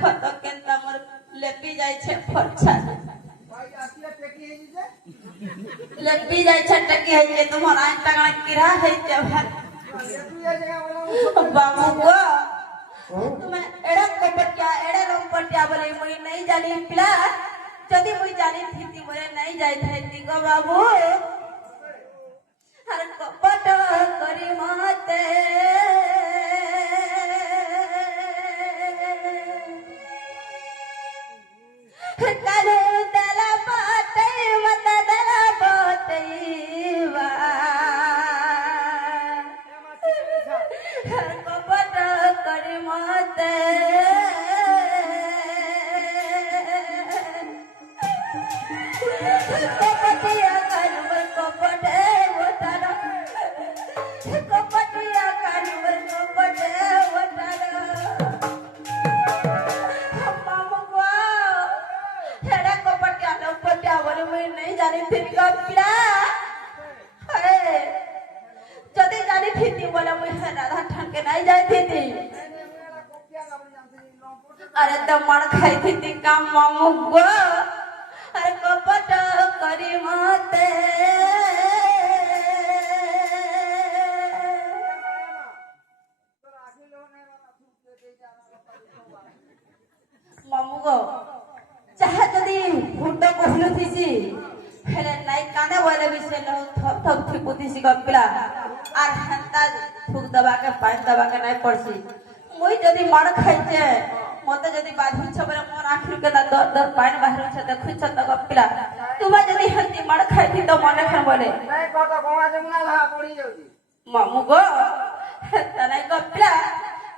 কত কেনতা মোর লেপি যাইছে ফরছা ভাই আসলে টেকি হই যে লেপি যাইছে টেকি হইছে তোমার আই টাকা কিরা হইছে ভাই লেপি যাই জায়গা বলা বাবু গো তুমি এড়া কপটিয়া এড়া রংপটিয়া বলে মই নাই জানি পিলা যদি মই জানি থিতি মরে নাই যাই থাইতি গো বাবু আর কপট করি মতে কালে দলা পাতে মত দলা পাতেবা কপট করি মতে কপটিয়া কালুর কপটে ওটানো কপটিয়া কালুর কপটে ওটানো মামু গো হেডা কপটিয়া লপটিয়া বলে মই নাই জানি থিতি গপিলা যদি জানি থিতি বলে মই রাধা ঠানকে নাই যাই থিতি अरे तो मर खाई थी काम मामू गो अरे कपट करी मते मामू गो चाहे जदी फुट कहलु थीसी हेले नाई काने बोले बिसे लो थप थप थिपुतीसी गपिला आर हंता फुक दबा के पानी दबा के नाई पड़सी मुई जदी मर खाइचे मते जदी बाधु छबरे मोर आखिर के दर दर पानी बाहर छ देखु छ त गपिला तुमा जदी हंती मर खाइती तो मने खन बोले নাই কত কমা জমনা লা পড়ি যাউছি मामू गो तनाई गपिला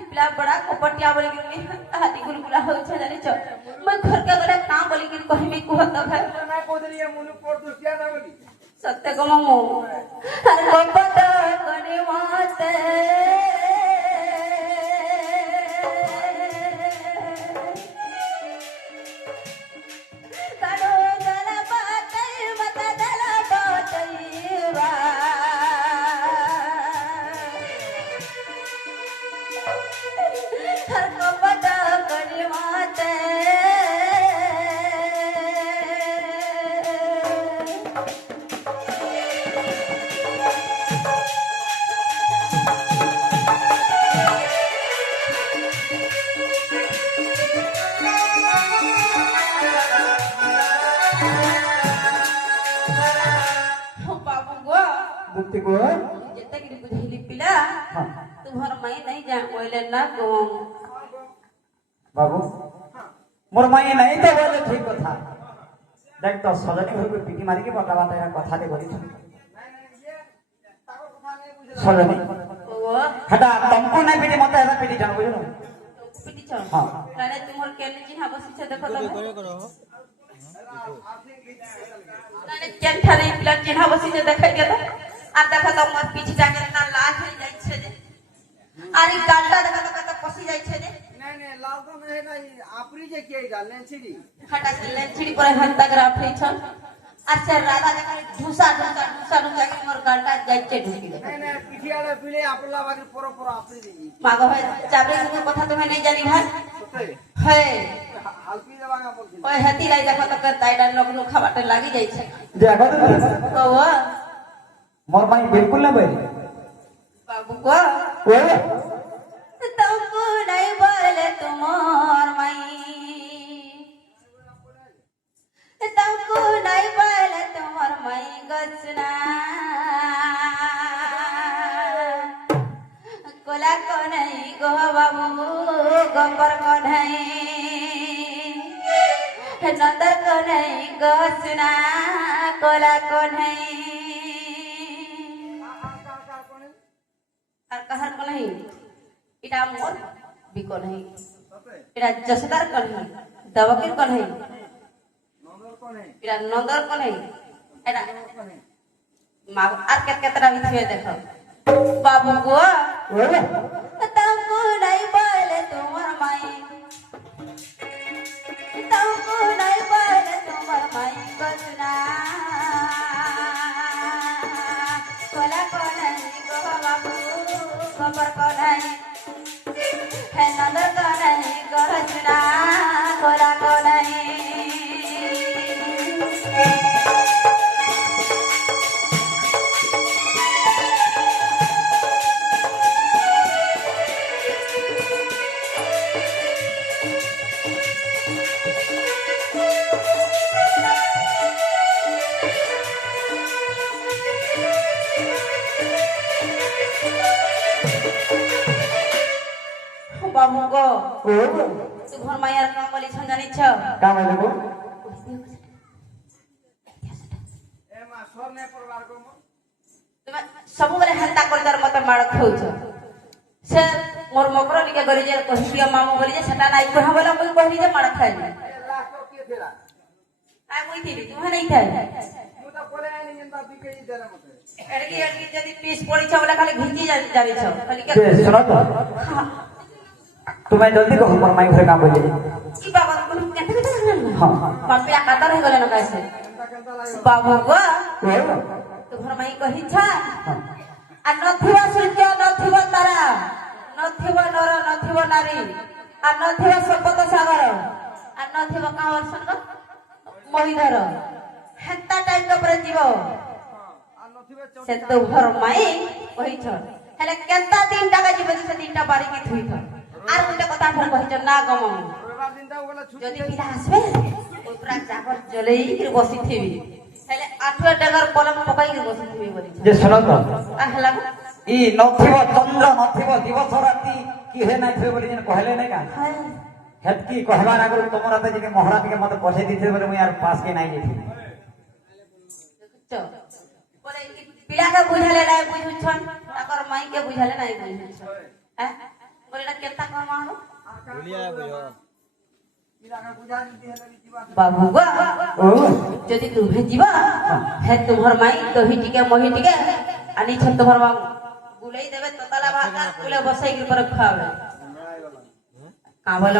इपला बड़ा कपटिया बोले कि हाथी गुलगुला हो छ जानि छ मैं घर के गरे काम बोले कि कहिमी कुहत है নাই কোদরিয়া মুনু পড় দুসিয়া না বলি सत्य को मामू अरे कपट करे माते कानो दला बाते मत दला बातेवा हर कपट करे माते बाबू गो দুটি গো जेते गिरी बुझिली पिला तुम्हार माई नहीं जा बोले ना गो बाबू मोर माई नहीं तो बोले ठीक कथा देख तो सजनी होई पिटी मारी के बता बात कथा दे बोली सजनी ओ हटा तुमको नहीं पिटी मत ऐसा पिटी जान बुझलो पिटी छ हां काले तुम्हार केने चिन्हा बसी छ देखो तो काले केन थारे पिला चिन्हा बसी छ देखाई के तो आ देखो तो मोर पीछे जाके ना लाल हो जाई छ जे आरी गालटा देखो तो कत पसी जाई छ जे নাই নাই লাল তো নাই নাই আপরি যে কে গালেন ছিড়ি हटा के ले छिड़ी पर हन तक राफी छ अच्छा राधा देखो ढूसा ढूसा ढूसा ढूसा के मोर गालटा जाई छ ढुकी दे নাই নাই পিঠিয়ালে পিলে আপলা বাকি পর পর আপরি দিই मागो है चाबी के কথা তুমি नहीं जानी भाई সত্যি है হালপি দেবাঙ্গা বলছি ओए हती लाई देखो तो ताईडा लगनु खाबाटे लागी जाई छ देखो तो ओ मोर माई बिल्कुल ना बोली बाबू को ओ तुमको नहीं बोले तुम्हार माई तुमको नहीं बोले तुम्हार माई गसना कोला को नहीं गो बाबू गंबर को नहीं नंदर को नहीं गसना कोला को नहीं और कहर को नहीं इटा मोर बिको नहीं इटा जसदार को नहीं दवकीर को नहीं নন্দর কোনে इटा नंदर को नहीं इटा माँ आर केतरा भी देखो बाबू को तुमको नहीं बोले तुम्हार माई तुमको नहीं बोले तुम्हार माई बसना कोला को नहीं गो बाबू खबर को नहीं है नंदर को नहीं गो हसना ও তোমার মায়ের কাম বলিছ জানিছ কাম দেবো এ মা সর নে পড়বার গো মো তুমি ସବୁବେଳେ হেন্তা করে তার মত মার খাউছ সে মোর মগর নিকে গরি যে কহিয়া মামু বলি যে সেটা নাই কহা বলা মই কহি যে মার খাইনি এ লাস্ট কি থেলা আই মই দিলি তুমি নাই খাই মু তো পরে আনি যেন বাপি কে দেরা মতে এড়কি এড়কি যদি পিস পড়িছ বলে খালি ঘিচি জানিছ খালি কে শোনো তো তুমি জলদি কহ মোর মাই ঘরে কাম বলি কি বাবা তুমি কেতে কেতে জানেন না হ্যাঁ বাপি আকাতার হয়ে গেল না কাছে কেনতা কেনতা লাগি বাবু গো ও তোমার মাই কহিছ আর নথিব সূর্য নথিব তারা নথিব নর নথিব নারী আর নথিব সম্পদ সাগর আর নথিব কাহর সঙ্গ মহিধর হেন্তা টাইম উপরে জীব আর নথিবে সে তোমার মাই কহিছ হেলে কেনতা দিন টাকা জীব সে দিনটা বাড়ি কি থুইছ আর একটা কথা ফের কহিছ না গম রবিবার দিনটা ওগুলা ছুটি যদি পিলা আসবে ওই পুরা জাগর জ্বলেই বসি থিবি হেলে আঠুয়া টাকার কলম পকাই বসি থিবি বলিছ যে শোনো তো আহলা ই নথিব চন্দ্র নথিব দিবস রাতি কি হে নাই থই বলি যেন কহলে নাই কা হায় হেতকি কহবার আগରୁ তোমার হাতে যদি মহারা থেকে মতে পছাই দিতে বলে মুই আর পাস কে নাই যেতি বলে পিলাকে বুঝালে নাই বুঝুছন তাকর মাইকে বুঝালে নাই বুঝুছন হ্যাঁ বলে এটা কেতা কর মানো ইলাকা বুঝা দিতে হেলে দিবা বাবু গো ও যদি তুমি ଯିବା হে তোমার মাই দহি টিকে মহি টিকে আনিছ তোমার মা গুলেই দেবে ততলা ভাত গুলে বসাই কি করে খাবে কা বইল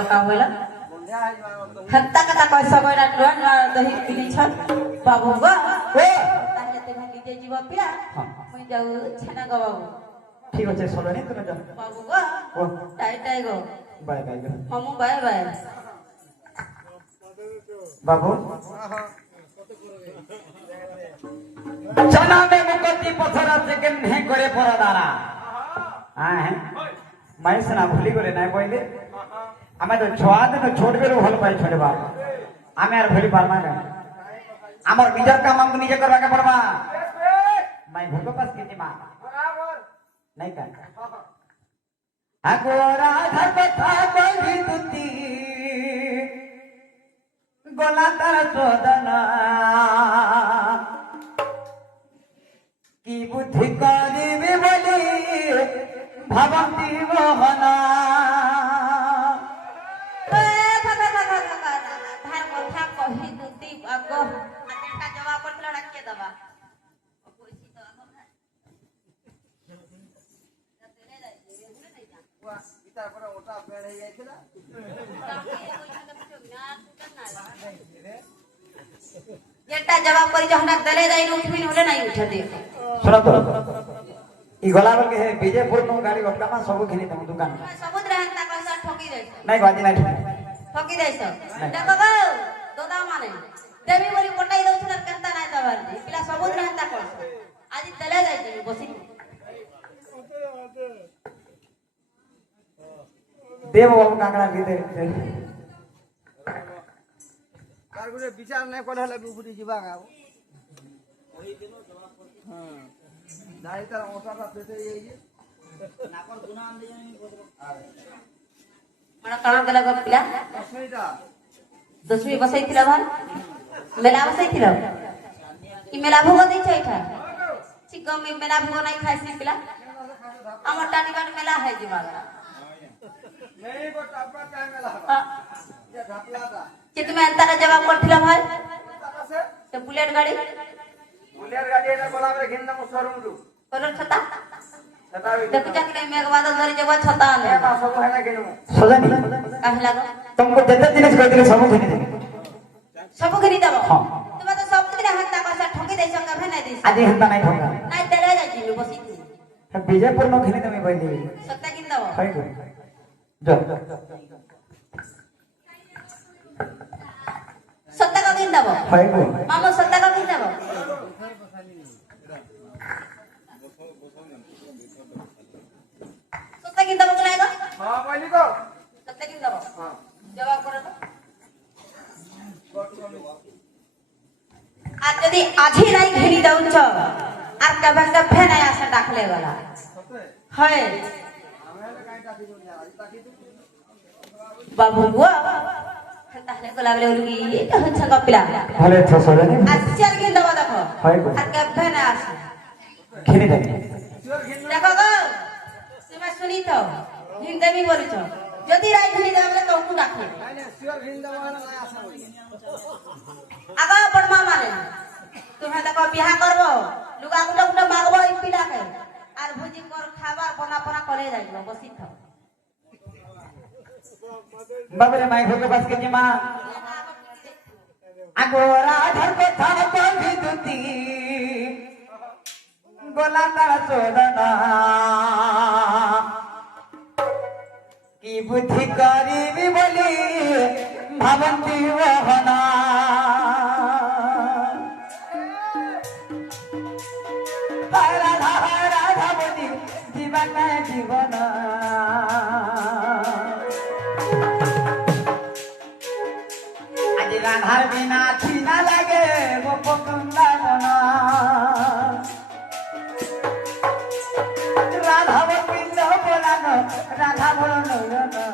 বন্ধা আইবা তো হেতা কথা কইছ কইরা টুয়া না দহি পিলিছ বাবু গো ও তাহলে তুমি নিজে ଯିବ পিলা মুই যাও ছানা গো বাবু ঠিক আছে সলনি তুমি যাও বাবু গো ও টাই টাই গো বাই বাই মামু বাই বাই বাবু জনাবে মুকতি পথরা থেকে নে করে পরদারা হ্যাঁ মাইস না ভুলি গলে নাই কইলে আমি তো ছয়া দিন ছোট বেলু ভাল পাই ছোট বাপ আমি আর ভুলি পারমা না আমার নিজের কাম আমি নিজে করবাকে পড়বা মাই ভোগ পাস কিতি মা বরাবর নাই কা আগোরা ঘর কথা কইলি তুতি গোলা তার চোদনা কি বুদ্ধি করিবি বলি ভাবন্তি মোহনা ধার কথা কহি দুতি আগ আজটা জবাব করছিল ডাকে দবা ওয়া ইতার পরে ওটা বেড় হয়ে যাইছিলা যেটা জবাব করি যখন দলে যাই উঠবিন হলে নাই উঠে দে শোনো তো ই গলা বলকে হে বিজয়পুর নো গাড়ি অটকামা সবু ঘিনি তম দোকান সমুদ্র হান্তা কইছা ঠকি দেছ নাই গাজি নাই ঠকি দেছ দেখো গো দোদা মানে দেবী বলি পটাই দউছিল কেনতা নাই দবার দি পিলা সমুদ্র হান্তা কইছ আজি দলে যাই তুমি বসি দেব বাবু কাকড়া দিতে তার গুলো বিচার নাই করে হলে উপরে যাবা গাও হ্যাঁ নাই তার ওটাটা পেতে যাইছে নাকর গুনা আন দিয়ে আমি মানে কানা গলা গো পিলা অসুবিধা দশমী বসাইছিল ভাই মেলা বসাইছিল কি মেলা ভোগ দিছ এটা ঠিক আমি মেলা ভোগ নাই খাইছি পিলা আমার টানি বাট মেলা হয় দিবা নেই গো টাপা টাইম মেলা যে ঢাপলাটা যে তুমি এন্তারে জবাব করছিল ভাই তাকাছে সে বুলেট গাড়ি বুলের গাড়ি এটা বলাবে ঘিন্দা মো শোরুম রু কলর ছতা সেটা দেখু চাকরি মেঘ বাদল ধরে যাব ছতা আনে এটা সব হয় না কিনু সজানি কাহে লাগো तुमको যেতে জিনিস কই দিলে সবু ঘিনি দেবে সব ঘিনি দেব হ্যাঁ। তুমি তো সব দিন হাত টাকা ঠকি দেইছ কবে নাই দেইছ আজি হেন্তা নাই ঠকা নাই তেরে যাইছি বসি বিজয়পুর নো ঘিনি তুমি বইলি সত্তা কিন দেব হয় গো যা সত্তা কিন দেব হয় গো মামা সত্তা কিন দেব সত্তা কিন দেব কি নাই গো হ্যাঁ বলি গো সত্তা কিন দেব হ্যাঁ জবাব করো তো আর যদি আজি নাই ঘিনি দউছ আর কবে কবে নাই আসে ডাকলে গলা সতে হয় আমি হলে কাই টাকি দিও না আজ টাকি দিও বাবু গো তাহলে গলা বলে উলগি এটা হচ্ছে কপিলা ভালো তো সরনি আসছে আর কিন্তু দেখো হয় গো আর কেবে না আসে খেলে দেখি দেখো গো তুমি শুনি তো হিন্দামি বলছো যদি রাজধানী দেবে বলে তোকে ডাকে আগা পড়মা মানে তুমি দেখো বিহা করবো লুগা গুলো গুলো মাগবো এই পিলাকে আর ভুজি কর খাবার বনা বনা করে যাইবো বসি থাও বাবরে মাই হোকে বাস কে মা আগোরা ধর কথা কবি দুতি গোলা তারা চোদনা কি বুদ্ধি করিবি বলি ভাবন্তি বহনা রাধা রাধা বলি জীবন জীবন আজ রাধার বিনা ছিনা লাগে গোপকুন্দা মনা রাধা গোবিন্দ বলানো রাধা বলনো রাধা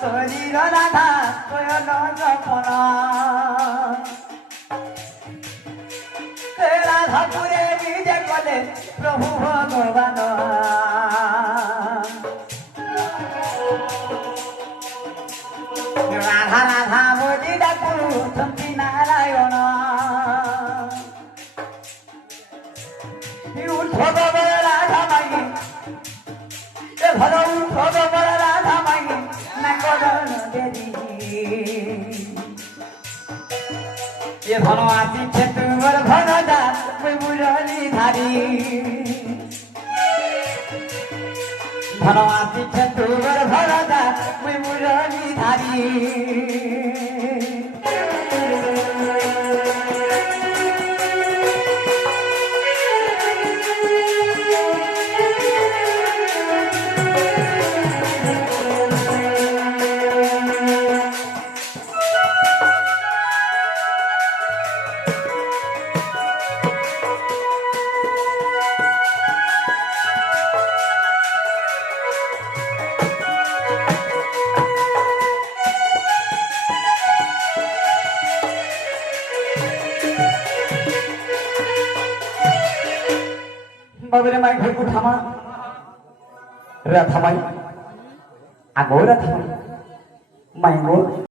শরীর রাধা কয়ন জপনা রাধাপুরে বিজে কলে প্রভু ভগবান রাধা রাধা বলি ডাকু সন্তী নারায়ণ উঠব রাধা মাই এ ভাল উঠব রাধা মাই না করন দেরি এ ধন আসিছে তোমার ভনদা মুই মুরলি ধারি ধন আসিছে তোমার ভনদা মুই মুরলি ধারি বাবরে মাই ঘর থামা রাধামাই আগো রাধামাই মাই গো